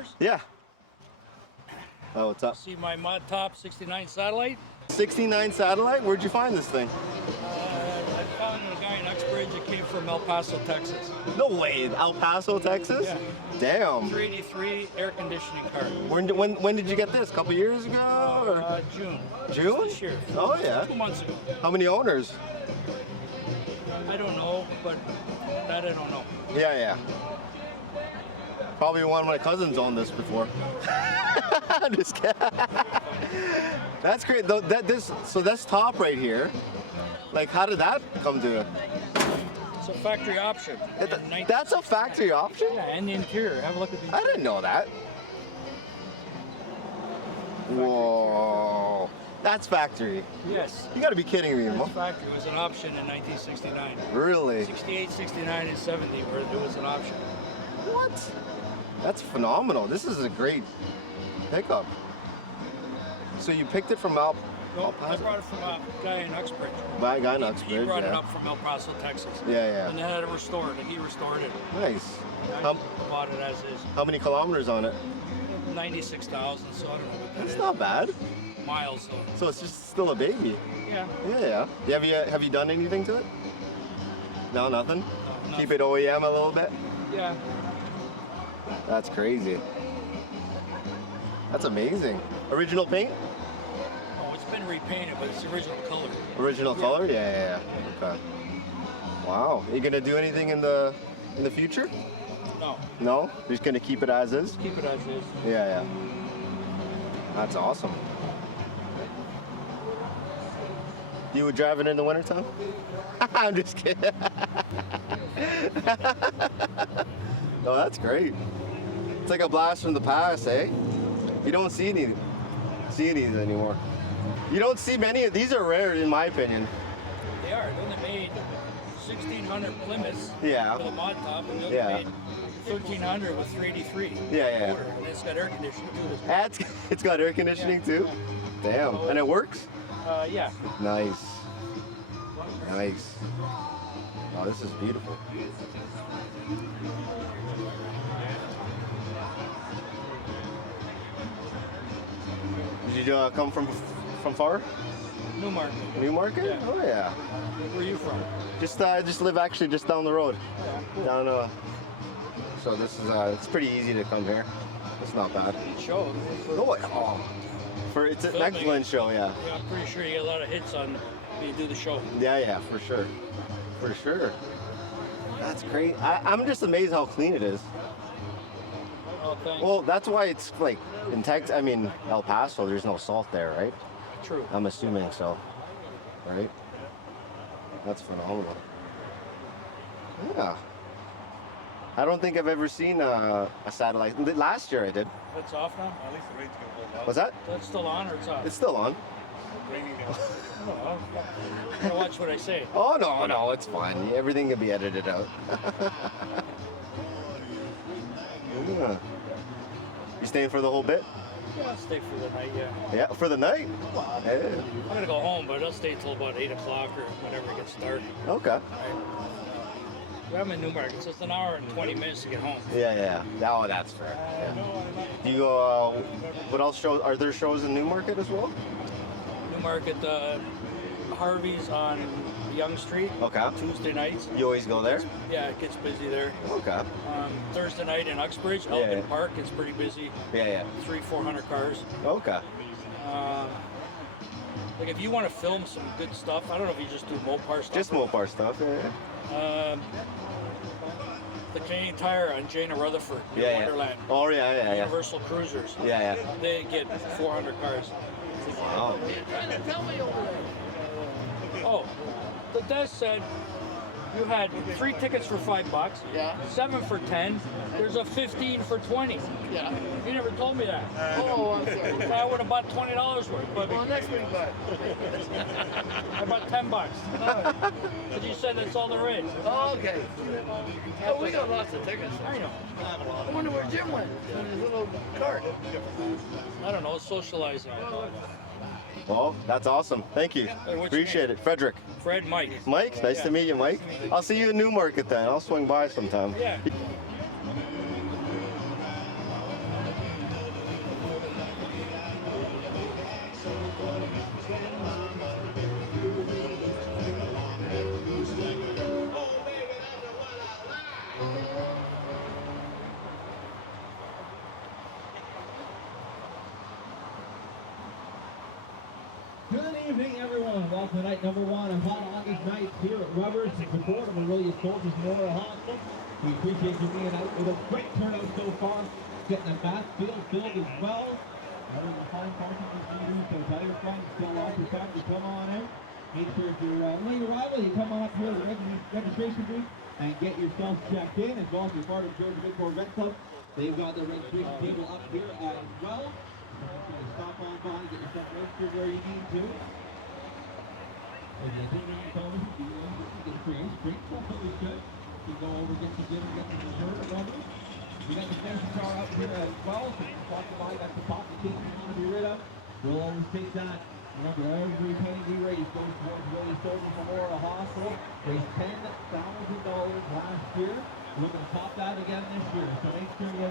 cars? Yeah. Oh, what's up? See my mod top 69 Satellite? 69 Satellite? Where'd you find this thing? I found a guy in Uxbridge that came from El Paso, Texas. No way, El Paso, Texas? Yeah. Damn. 383 air conditioning car. When did you get this? A couple years ago? Or? June. June? This year. Oh yeah. 2 months ago. How many owners? I don't know, but that I don't know. Yeah, yeah. Probably one of my cousins owned this before. I'm just kidding. That's great. Though so this top right here, like how did that come to it? It's a factory option. That's a factory option? Yeah, and the interior. Have a look at the interior. I didn't know that. Whoa. That's factory. Yes. You gotta be kidding me, It's Mo. factory. It was an option in 1969. Really? 68, 69, and 70 where it was an option. What? That's phenomenal. This is a great pickup. So you picked it from El No, I Paso? brought it from a guy in Uxbridge. By a guy in He Uxbridge, brought it yeah. up from El Paso, Texas. Yeah, And yeah. they had it restored, and he restored it. Nice. I How, bought it as is. how many kilometers on it? 96,000, so I don't know what that That's is. not bad. Miles, so. So it's just still a baby. Yeah. Yeah, yeah. Have you done anything to it? No, nothing? No, Keep it OEM a little bit? Yeah. That's crazy. That's amazing. Original paint? Oh, it's been repainted, but it's the original color. Original color? Yeah, yeah. Okay. Wow. Are you gonna do anything in the future? No, No? You're just gonna keep it as is? keep it as is. Yeah, yeah. That's awesome. You would drive it in the wintertime? I'm just kidding. No, that's great. It's like a blast from the past, eh? You don't see any of these anymore. You don't see many of these. Are rare in my opinion. They are. They only made 1,600 Plymouths Yeah. with a mod top, and they only Yeah. made 1,300 with 383. Yeah, yeah. Motor, and it's got air conditioning too. It's got air conditioning too? Damn. And it works? Yeah. Nice. Nice. Oh, this is beautiful. Did you come from far? Newmarket. Newmarket? Yeah. Oh yeah. Where are you from? Just live actually just down the road. Yeah, cool. Down so this is it's pretty easy to come here. It's not bad. Show. It's an Filming. excellent show, yeah. Yeah, I'm pretty sure you get a lot of hits on when you do the show. Yeah, yeah, for sure. For sure. That's great. I'm just amazed how clean it is. Oh, thanks. Well, that's why it's like in Texas, I mean, El Paso, there's no salt there, right? True. I'm assuming so. Right? That's phenomenal. Yeah. I don't think I've ever seen a Satellite. Last year I did. It's off now? At least the rate's gonna hold up. Was that? That's still on or it's off? It's still on. Raining now. Oh, I'm gonna watch what I say. Oh, no, it's fine. Everything can be edited out. Yeah. You staying for the whole bit? Yeah, I'll stay for the night, yeah. Yeah, for the night? Yeah. I'm gonna go home, but I'll stay till about 8 o'clock or whenever it gets dark. Okay. I'm in Newmarket, so it's an hour and 20 minutes to get home. Yeah. Oh, that's fair. Yeah. Do you go, what else shows? Are there shows in Newmarket as well? Newmarket, Harvey's on Young Street. Okay. Tuesday nights. You always go there? Yeah, it gets busy there. Okay. Thursday night in Uxbridge, Elgin Park, it's pretty busy. Yeah. 300-400 cars. Okay. Like if you want to film some good stuff, I don't know if you just do Mopar stuff. Just Mopar stuff, yeah. The Canadian Tire on Jane and Rutherford in Yeah. Wonderland. Oh, yeah. Universal Cruisers. Yeah. They get 400 cars. Oh. Oh, the desk said you had 3 tickets for $5. Yeah. 7 for 10. There's a 15 for 20. Yeah. You never told me that. Oh, I'm sorry. I would have bought $20 worth, but Well, next week, but. I bought $10. But you said that's all there is. Oh, okay. Oh, we got lots of tickets. I know. I wonder where Jim went in his little cart. I don't know. Socializing. Well, that's awesome. Thank you. what's your Appreciate name? it. Frederick. Fred, Mike. Mike, nice Yeah. to meet you, Mike. I'll see you in Newmarket then. I'll swing by sometime. Yeah. Good evening, everyone. Welcome to night number 1 of Hot August nights here at Rubbers in support of Aurelia Soldiers Memorial Hospital. We appreciate you being out with a great turnout so far. Getting the backfield filled as well. Having the fine parking procedures, so tell your friends still lots of time to come on out. Make sure if you're late arrival, you come on up here to the registration booth and get yourself checked in, as well as you're part of Georgia Big Corvette Club. They've got their registration table up here as well. So you stop on by, get yourself registered where you need to. If you do need to come, you get free ice cream. That's always good. You go over, get some dinner, get some dessert, whatever. We got the station car up here as well, so you can stop by, that's the pocket cake you want to be rid of. We'll always take that. Remember, every penny we raise goes towards Aurelia Soldiers Memorial Hospital. Raised $10,000 last year. We're looking to top that again this year. So make sure you